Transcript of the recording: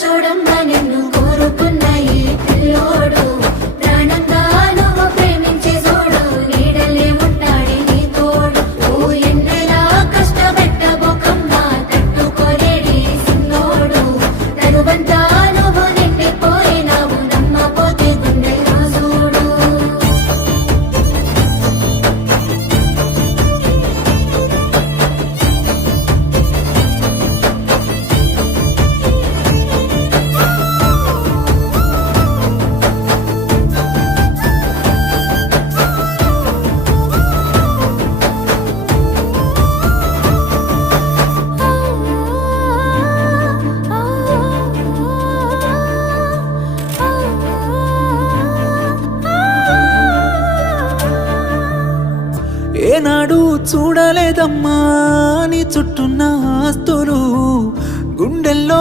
చూడమ్మా నిన్ను కోరుకున్న ఈ పిల్లోడు ప్రాణంగా నువ్వు ప్రేమించే చూడు నీడలే ఉంటాడే నీ తోడు ఓ ఎన్నెలా కష్టపెట్టబోకమ్మా తట్టుకోలేడి సిన్నోడు తనువంతా నువ్వు నిండిపోయినావు నమ్మపోతే గుండెల్లో చూడు ఏనాడు చూడలేదమ్మా నీ చుట్టూన్న ఆస్తులు గుండెల్లో